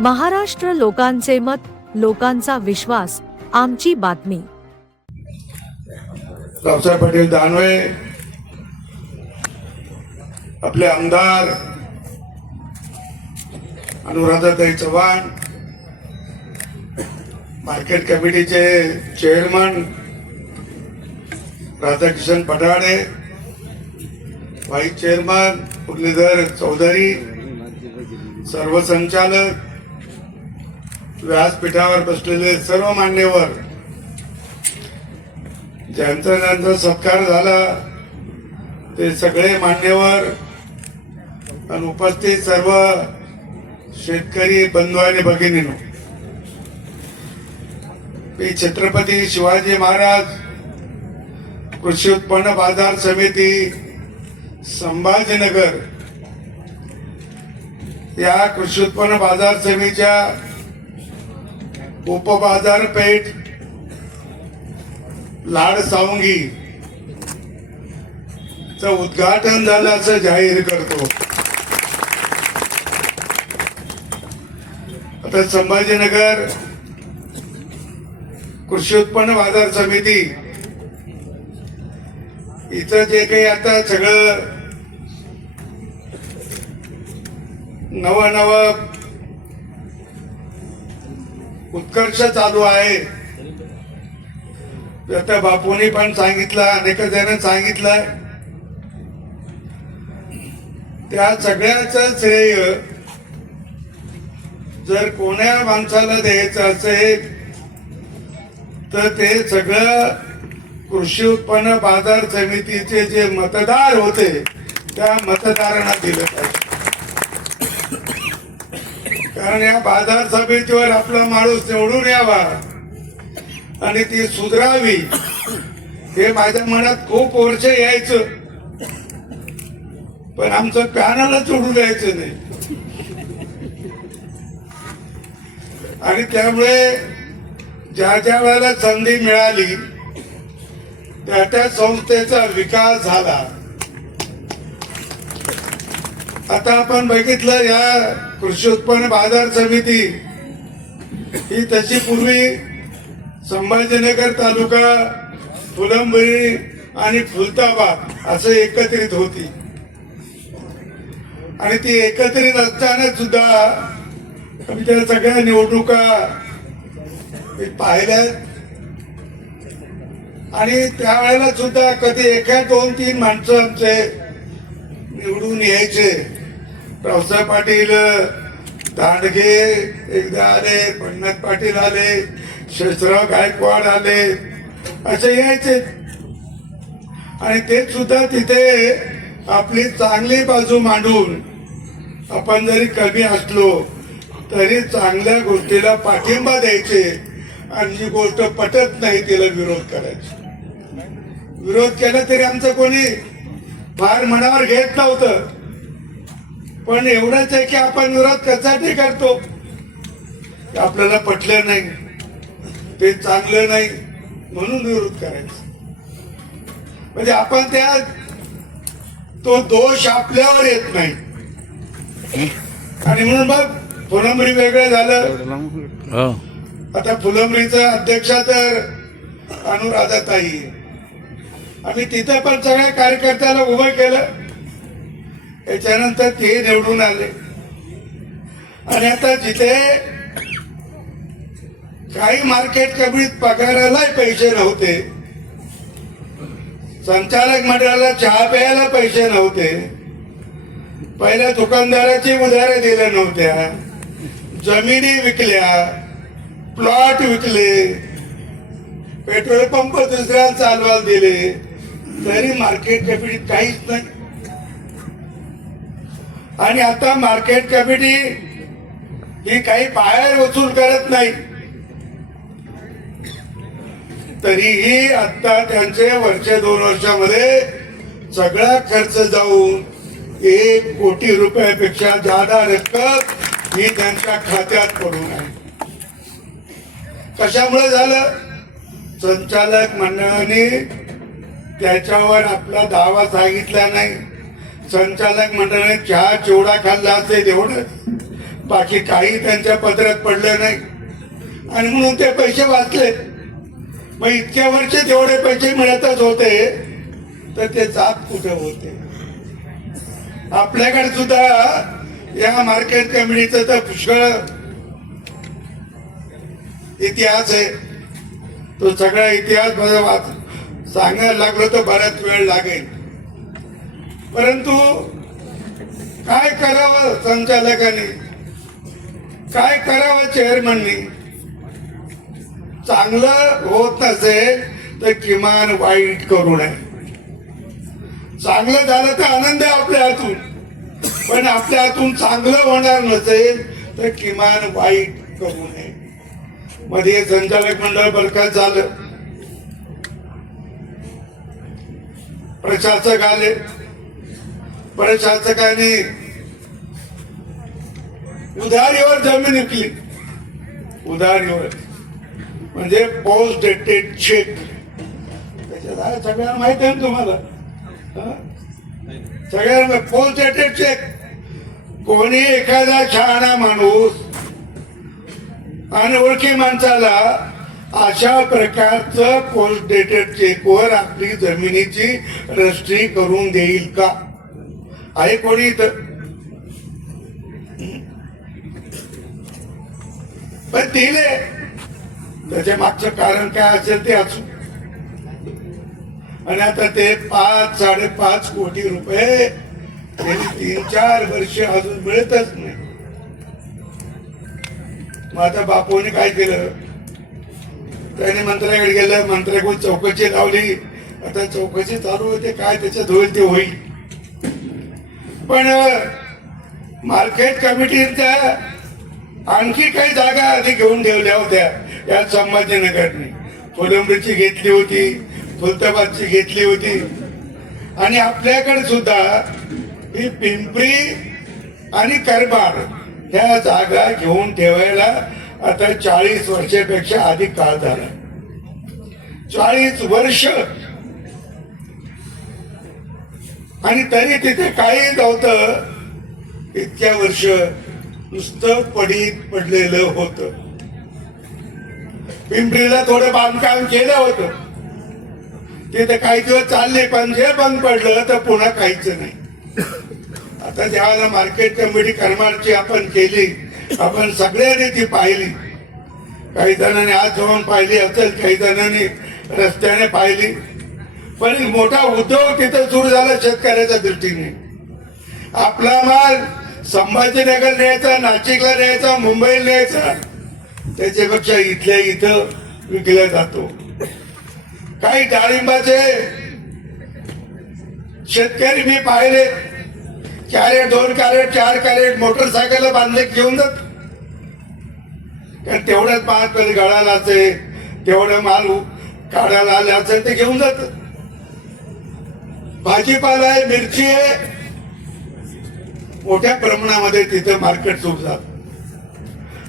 महाराष्ट्र लोकांचे मत लोकांचा विश्वास आमची बातमी. रावसाहेब पाटील दानवे आपले आमदार अनुराधाताई चव्हाण मार्केट कमिटीचे chairman Radhakishan Pathade vice chairman Muralidhar Chaudhari सर्व संचालक व्यासपीठावर बसलेले सर्व मान्यवर ज्यांचा ज्यांचा सत्कार झाला ते सगळे मान्यवर आणि उपस्थित सर्व शेतकरी बंधू आणि भगिनीनो. मी छत्रपती शिवाजी महाराज कृषी उत्पन्न बाजार समिती संभाजीनगर या कृषी उत्पन्न बाजार समितीच्या उपबाजारपेठ लाड सावंगी. च उद्घाटन झालं असं जाहीर करतो. आता संभाजीनगर कृषी उत्पन्न बाजार समिती इथं जे काही आता सगळं नवं नवं उत्कर्ष चालू आहे. आता बापूने पण सांगितलं अनेक जण सांगितलंय. त्या सगळ्याच श्रेय जर कोण्या माणसाला द्यायचं असेल तर ते सगळं कृषी उत्पन्न बाजार समितीचे जे मतदार होते त्या मतदारांना दिलं पाहिजे. कारण या बाजार समितीवर आपला माणूस निवडून यावा. आणि ती सुधरावी. हे माझ्या मनात खूप वर्ष यायचं. पण आमचं पॅनलच सोडून द्यायचं नाही. आणि त्यामुळे ज्या ज्या वेळेला संधी मिळाली त्या त्या संस्थेचा विकास झाला. आता आपण बघितलं या कृषी उत्पन्न बाजार समिती ही तशी पूर्वी संभाजीनगर तालुका फुलंबरी आणि फुलताबाद असं एकत्रित होती. आणि ती एकत्रित असताना सुद्धा आम्ही त्या सगळ्या निवडणुका मी पाहिल्या आणि त्यावेळेला सुद्धा कधी एका दोन तीन माणसं आमचे निवडून यायचे. रावसाहेब पाटील दांडगे एकदा आले पंडत पाटील आले शस्त्राव गायकवाड आले असे यायचे. आणि ते सुद्धा तिथे आपली चांगली बाजू मांडून आपण जरी कमी असलो तरी चांगल्या गोष्टीला पाठिंबा द्यायचे आणि जी गोष्ट पटत नाही तिला विरोध करायचा. विरोध केला तरी आमचं कोणी फार मनावर घेत नव्हतं. पण एवढंच आहे की आपण विरोध कशासाठी करतो? आपल्याला पटलं नाही. ते चांगलं नाही म्हणून विरोध करायचा. म्हणजे आपण त्या तो दोष आपल्यावर येत नाही. आणि म्हणून मग फुलंबरी वेगळं झालं. हो. आता फुलंबरीचं अध्यक्ष तर अनुराधाताई. आम्ही तिथे पण सगळ्या कार्यकर्त्याला उभं केलं. त्याच्यानंतर ते निवडून आले. आणि आता जिथे काही मार्केट कमिटीत पगारालाही पैसे नव्हते संचालक मंडळाला चहा प्यायला पैसे नव्हते पहिल्या दुकानदाराची उधारे दिल्या नव्हत्या जमिनी विकल्या प्लॉट विकले पेट्रोल पंप दुसऱ्याला चालवायला दिले तरी मार्केट कमिटीत काहीच नाही. आणि आता मार्केट कमिटी ही काही बाहेर वसूल करत नाही. तरीही आता त्यांचे वर्ष दोन वर्षामध्ये सगळा खर्च जाऊन एक कोटी रुपयापेक्षा जादा रक्कम ही त्यांच्या खात्यात पडून आहे. कशामुळे झालं? संचालक मंडळाने त्याच्यावर आपला दावा सांगितला नाही. संचालक मंडळाने चहा चिवडा खाल्ला असेल एवढं. बाकी काही त्यांच्या पत्रात पडलं नाही. आणि म्हणून ते पैसे वाचले. मग इतक्या वर्ष जेवढे पैसे मिळतच होते तर ते जात कुठे होते? आपल्याकडे सुद्धा या मार्केट कमिटीचं तर पुष्कळ इतिहास आहे. तो सगळा इतिहास मला वाच सांगायला लागलो तर बराच वेळ लागेल. परंतु काय करावं संचालकाने? काय करावं चेअरमननी चांगलं होत नसेल तर किमान वाईट करू नये. चांगलं झालं तर आनंद आहे आपल्या हातून. पण आपल्या हातून चांगलं होणार नसेल तर किमान वाईट करू नये. मध्ये संचालक मंडळ बरखास्त झालं. प्रशासक आले. प्रशासकाने उधारीवर जमीन विकली. उधारीवर. म्हणजे पोस्ट डेटेड चेक त्याच्यात सगळ्यांना माहिती आहे ना तुम्हाला? सगळ्यांना पोस्ट डेटेड चेक कोणी एखादा शहाणा माणूस अनोळखी माणसाला अशा प्रकारचं पोस्ट डेटेड चेकवर आपली जमिनीची रजिस्ट्री करून देईल का? आहे कोणी इथं? पण दिले त्याच्या मागचं कारण काय असेल ते असू आणि आता ते पाच साडेपाच कोटी रुपये गेली तीन चार वर्ष अजून मिळतच नाही. मग आता बापूने काय केलं? त्याने मंत्र्याकडे गेलं मंत्र्याकडून चौकशी लावली. आता चौकशी चालू होते काय त्याच्यात होईल ते होईल. पण मार्केट कमिटीच्या आणखी काही जागा आधी घेऊन ठेवल्या होत्या या संभाजीनगरने. कोलंबीची घेतली होती खुलताबादची घेतली होती. आणि आपल्याकडे सुद्धा ही पिंपरी आणि करबार ह्या जागा घेऊन ठेवायला आता चाळीस वर्षापेक्षा अधिक काळ झाला. चाळीस वर्ष आणि तरी तिथे काही नव्हतं. इतक्या वर्ष नुसतं पडीत पडलेलं होतं. पिंपरीला थोडं बांधकाम केलं होतं. तिथे काही दिवस चालले पण जे बंद पडलं तर पुन्हा काहीच नाही. आता ज्यावेळेला मार्केट कमिटी करमाडची आपण केली आपण सगळ्यांनी ती पाहिली. काही जणांनी आज जाऊन पाहिली असेल काही जणांनी रस्त्याने पाहिली. पण मोठा उद्योग तिथं सुरू झाला शेतकऱ्याच्या दृष्टीने. आपला माल संभाजीनगर न्यायचा नाशिकला न्यायचा मुंबईला न्यायचा त्याच्यापेक्षा इथल्या इथं विकला जातो. काही डाळिंबाचे शेतकरी मी पाहिले. कॅरेट दोन कॅरेट चार कॅरेट मोटरसायकल बांधले घेऊन जात. कारण तेवढ्याच माल कधी गळाला असेल तेवढं माल काढायला आले असेल ते घेऊन जातात भाजीपाला आहे मिरची आहे. मोठ्या प्रमाणामध्ये तिथे मार्केट सुरू झालं.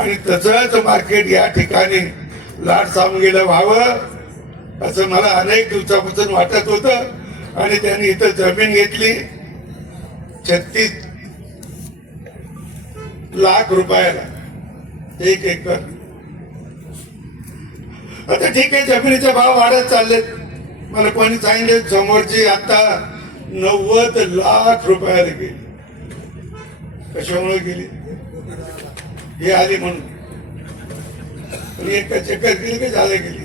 आणि तसंच मार्केट या ठिकाणी लाट सामगीला व्हावं असं मला अनेक दिवसापासून वाटत होतं. आणि त्यांनी इथं जमीन घेतली. छत्तीस लाख रुपयाला एक एकर. आता ठीक आहे जमिनीचे भाव वाढत चाललेत. मला कोणी सांगितले समोरची आता नव्वद लाख रुपयाला गेली. कशामुळे गेली? हे आली म्हणून. एक चक्कर गेली का झालं गेली.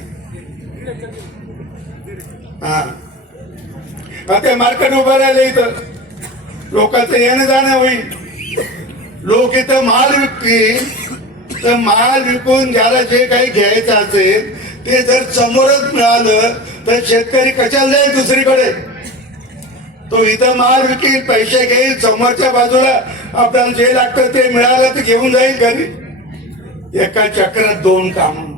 हा. आता मार्केट उभं राहिलं इथं. लोकांचं येणं जाणं होईल. लोक इथं माल विकतील. तर माल विकून ज्याला जे काही घ्यायचं असेल ते जर समोरच मिळालं तर शेतकरी कशाला जाईल दुसरीकडे? तो इथं माल विकील पैसे घेईल समोरच्या बाजूला आपल्याला जे लागतं ते मिळालं तर घेऊन जाईल घरी. एका चक्रात दोन काम.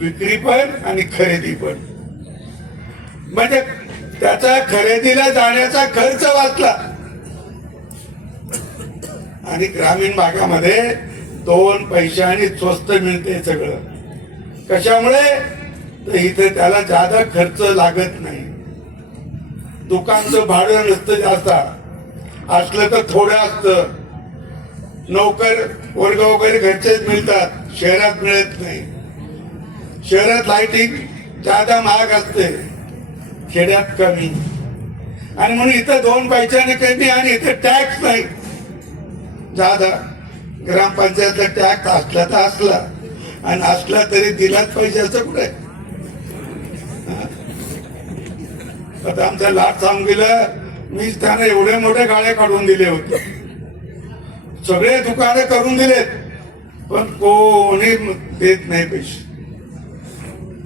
विक्री पण आणि खरेदी पण. म्हणजे त्याचा खरेदीला जाण्याचा खर्च वाचला. आणि ग्रामीण भागामध्ये दोन पैशांनी स्वस्त मिळते सगळं. कशामुळे? तर इथे त्याला जादा खर्च लागत नाही. दुकानचं भाडं नसतं जास्त. असलं तर थोडं असतं. नोकर वर्ग वगैरे घरचेच मिळतात. शहरात मिळत नाही. शहरात लाईटिंग जादा महाग असते. खेड्यात कमी. आणि म्हणून इथं दोन पैशाने कमी आणि इथे टॅक्स नाही. जादा ग्रामपंचायतचा टॅक्स असला तर असला. आणि असला तरी दिलाच पैशाचं कुठे? आता आमच्या लाट सांगलीला मी त्यांना एवढे मोठे गाड्या काढून दिले होते. सगळे दुकाने करून दिलेत पण कोणी देत नाही पैसे.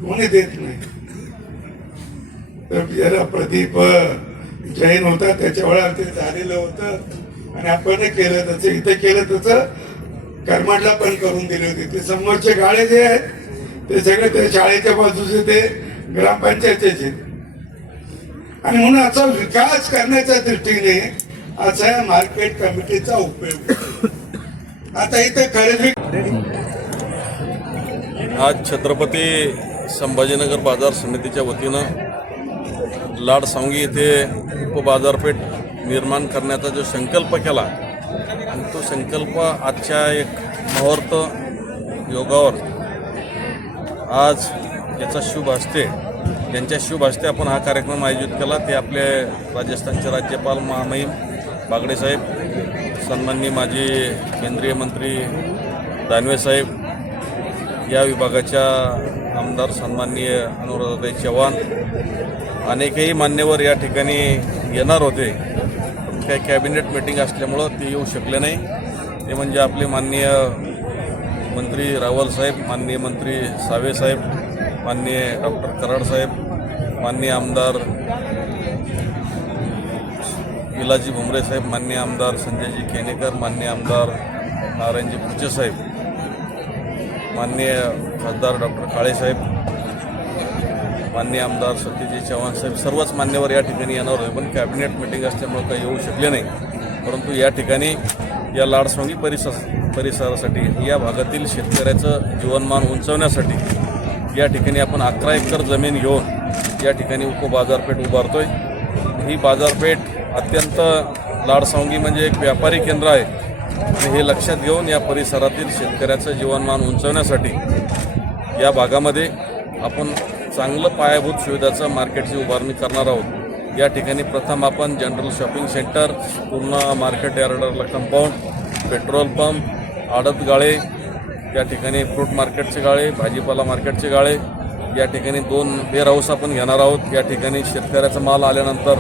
कोणी देत नाही. तर प्रदीप जैन होता त्याच्या वेळा ते झालेलं होतं आणि आपण केलं तसं इथं केलं तसं करमाडला पण करून दिले होते. ते समोरचे गाळे जे आहेत ते सगळे ते शाळेच्या बाजूचे ते ग्रामपंचायतीचे आणि म्हणून आता विकास करण्याच्या दृष्टीने असा या मार्केट कमिटीचा उपयोग आता इथे खरेदी आज छत्रपती संभाजीनगर बाजार समितीच्या वतीनं लाडसांगी येथे उपबाजारपेठ निर्माण करण्याचा जो संकल्प केला आणि तो संकल्प आजच्या एक मुहूर्त योगावर आज याचा शुभ असते ज्यांच्या शुभ हस्ते आपण हा कार्यक्रम आयोजित केला ते आपले राजस्थानचे राज्यपाल महामहिम बागडे साहेब सन्माननीय माजी केंद्रीय मंत्री दानवे साहेब या विभागाच्या आमदार सन्माननीय अनुराधाताई चव्हाण अनेकही मान्यवर या ठिकाणी येणार होते. पण काही कॅबिनेट मिटिंग असल्यामुळं ते येऊ शकले नाही. ते म्हणजे आपले माननीय मंत्री रावल साहेब माननीय मंत्री सावे साहेब माननीय डॉक्टर कराड साहेब माननीय आमदार विलाजी भुमरे साहेब माननीय आमदार संजयजी केनेकर माननीय आमदार नारायणजी पुचे साहेब माननीय खासदार डॉक्टर काळेसाहेब माननीय आमदार सत्यजी चव्हाण साहेब सर्वच मान्यवर या ठिकाणी येणार होते पण कॅबिनेट मिटिंग असल्यामुळे काही येऊ शकले नाही. परंतु या ठिकाणी या लाडसोंगी परिसर परिसरासाठी या भागातील शेतकऱ्याचं जीवनमान उंचवण्यासाठी या ठिकाणी आपण अकरा एकर जमीन घेऊन या ठिकाणी उप बाजारपेठ उभारतो आहे ही बाजारपेठ अत्यंत लाडसावंगी म्हणजे एक व्यापारी केंद्र आहे. आणि हे लक्षात घेऊन या परिसरातील शेतकऱ्याचं जीवनमान उंचवण्यासाठी या भागामध्ये आपण चांगलं पायाभूत सुविधाचं मार्केटची उभारणी करणार आहोत. या ठिकाणी प्रथम आपण जनरल शॉपिंग सेंटर पूर्ण मार्केट यार्डरला कंपाऊंड पेट्रोल पंप आडत गाळे या ठिकाणी फ्रूट मार्केटचे गाळे भाजीपाला मार्केटचे गाळे. या ठिकाणी दोन वेअर हाऊस आपण घेणार आहोत. या ठिकाणी शेतकऱ्याचा माल आल्यानंतर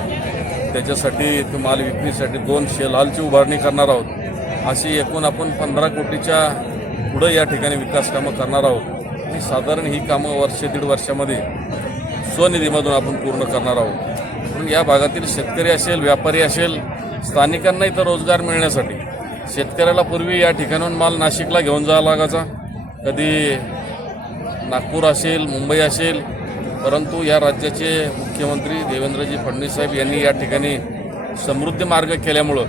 त्याच्यासाठी तो माल विक्रीसाठी दोन शेलहालची उभारणी करणार आहोत. अशी एकूण आपण पंधरा कोटीच्या पुढं या ठिकाणी विकास कामं करणार आहोत. ती साधारण ही कामं वर्ष दीड वर्षामध्ये स्वनिधीमधून आपण पूर्ण करणार आहोत. म्हणून या भागातील शेतकरी असेल व्यापारी असेल स्थानिकांना इथं रोजगार मिळण्यासाठी शेतकऱ्याला पूर्वी या ठिकाणून माल नाशिकला घेऊन जावा लागायचा. कधी नागपूर असेल मुंबई असेल परंतु या राज्याचे मुख्यमंत्री देवेंद्रजी फडणवीस साहेब यांनी या ठिकाणी समृद्धी मार्ग केल्यामुळं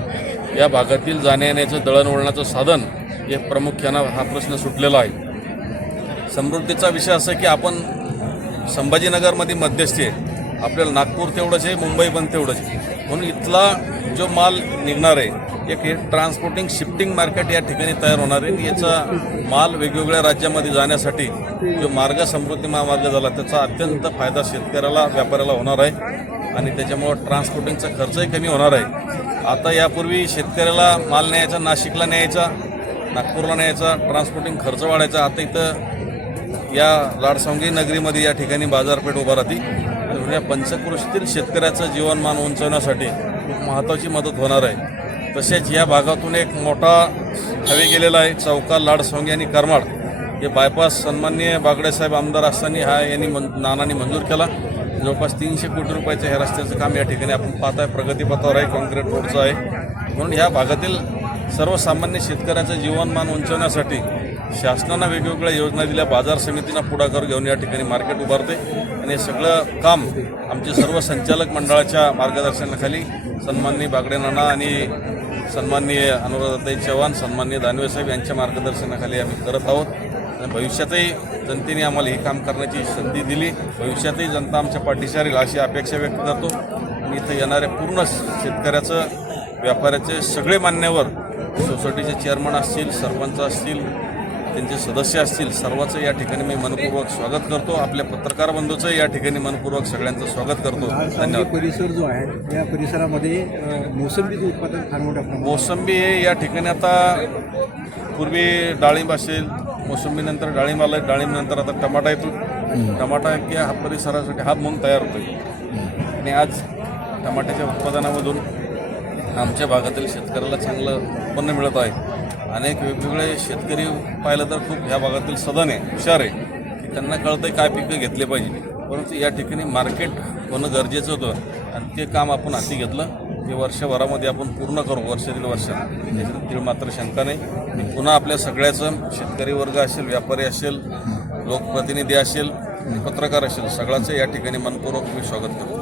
या भागातील जाण्या येण्याचं दळणवळणाचं साधन हे प्रामुख्यानं हा प्रश्न सुटलेला आहे. समृद्धीचा विषय असा की आपण संभाजीनगरमध्ये मध्यस्थी आहे. आपल्याला नागपूर तेवढंच आहे मुंबई पण तेवढंच आहे. म्हणून इथला जो माल निघणार आहे एक हे ट्रान्सपोर्टिंग शिफ्टिंग मार्केट या ठिकाणी तयार होणार आहे. आणि याचा माल वेगवेगळ्या राज्यामध्ये जाण्यासाठी जो मार्ग समृद्धी महामार्ग झाला त्याचा अत्यंत फायदा शेतकऱ्याला व्यापाऱ्याला होणार आहे. आणि त्याच्यामुळं ट्रान्सपोर्टिंगचा खर्चही कमी होणार आहे. आता यापूर्वी शेतकऱ्याला माल न्यायचा नाशिकला न्यायचा नागपूरला न्यायचा ट्रान्सपोर्टिंग खर्च वाढायचा. आता इथं या लाडसांगी नगरीमध्ये या ठिकाणी बाजारपेठ उभा राहते. आणि या पंचकृषीतील शेतकऱ्याचं जीवनमान उंचवण्यासाठी खूप महत्त्वाची मदत होणार आहे. तसेच या भागातून एक मोठा हवे गेलेला आहे चौका लाडसांगी आणि करमाड हे बायपास सन्माननीय बागडेसाहेब आमदार असताना हा यांनी मन नानांनी मंजूर केला. जवळपास तीनशे कोटी रुपयाचं हे रस्त्याचं काम या ठिकाणी आपण पाहत आहे प्रगतीपथावर आहे कॉन्क्रीट रोडचं आहे. म्हणून ह्या भागातील सर्वसामान्य शेतकऱ्याचं जीवनमान उंचवण्यासाठी शासनानं वेगवेगळ्या योजना दिल्या. बाजार समितीनं पुढाकार घेऊन या ठिकाणी मार्केट उभारते. आणि हे सगळं काम आमचे सर्व संचालक मंडळाच्या मार्गदर्शनाखाली सन्माननीय बागडे नाना आणि सन्माननीय अनुराधाताई चव्हाण सन्माननीय दानवे साहेब यांच्या मार्गदर्शनाखाली आम्ही करत आहोत. आणि भविष्यातही जनतेने आम्हाला हे काम करण्याची संधी दिली. भविष्यातही जनता आमच्या पाठीशी राहील अशी अपेक्षा व्यक्त करतो. आणि इथं येणाऱ्या पूर्ण शेतकऱ्याचं व्यापाऱ्याचे सगळे मान्यवर सोसायटीचे चेअरमन असतील सरपंच असतील त्यांचे सदस्य असतील सर्वांचं या ठिकाणी मी मनपूर्वक स्वागत करतो. आपल्या पत्रकार बंधूचं या ठिकाणी मनपूर्वक सगळ्यांचं स्वागत करतो. धन्यवाद. परिसर जो आहे या परिसरामध्ये मोसंबीचं उत्पादन फार मोठ्या मोसंबी हे या ठिकाणी आता पूर्वी डाळिंब असेल मोसंबीनंतर डाळिंब आलं डाळिंबनंतर आता टमाटा येतो. टमाटा या हा परिसरासाठी हा म्हणून तयार होतो आणि आज टमाट्याच्या उत्पादनामधून आमच्या भागातील शेतकऱ्याला चांगलं उत्पन्न मिळत आहे. अनेक वेगवेगळे शेतकरी पाहिलं तर खूप ह्या भागातील सदन आहे हुशार आहे की त्यांना कळतं काय पिकं घेतले पाहिजे. परंतु या ठिकाणी मार्केट होणं गरजेचं होतं आणि ते काम आपण हाती घेतलं ते वर्षभरामध्ये आपण पूर्ण करू वर्ष. दीड वर्षात मात्र शंका नाही. पुन्हा आपल्या सगळ्याचं शेतकरी वर्ग असेल व्यापारी असेल लोकप्रतिनिधी असेल पत्रकार असेल सगळ्याचं या ठिकाणी मनपूर्वक मी स्वागत करतो.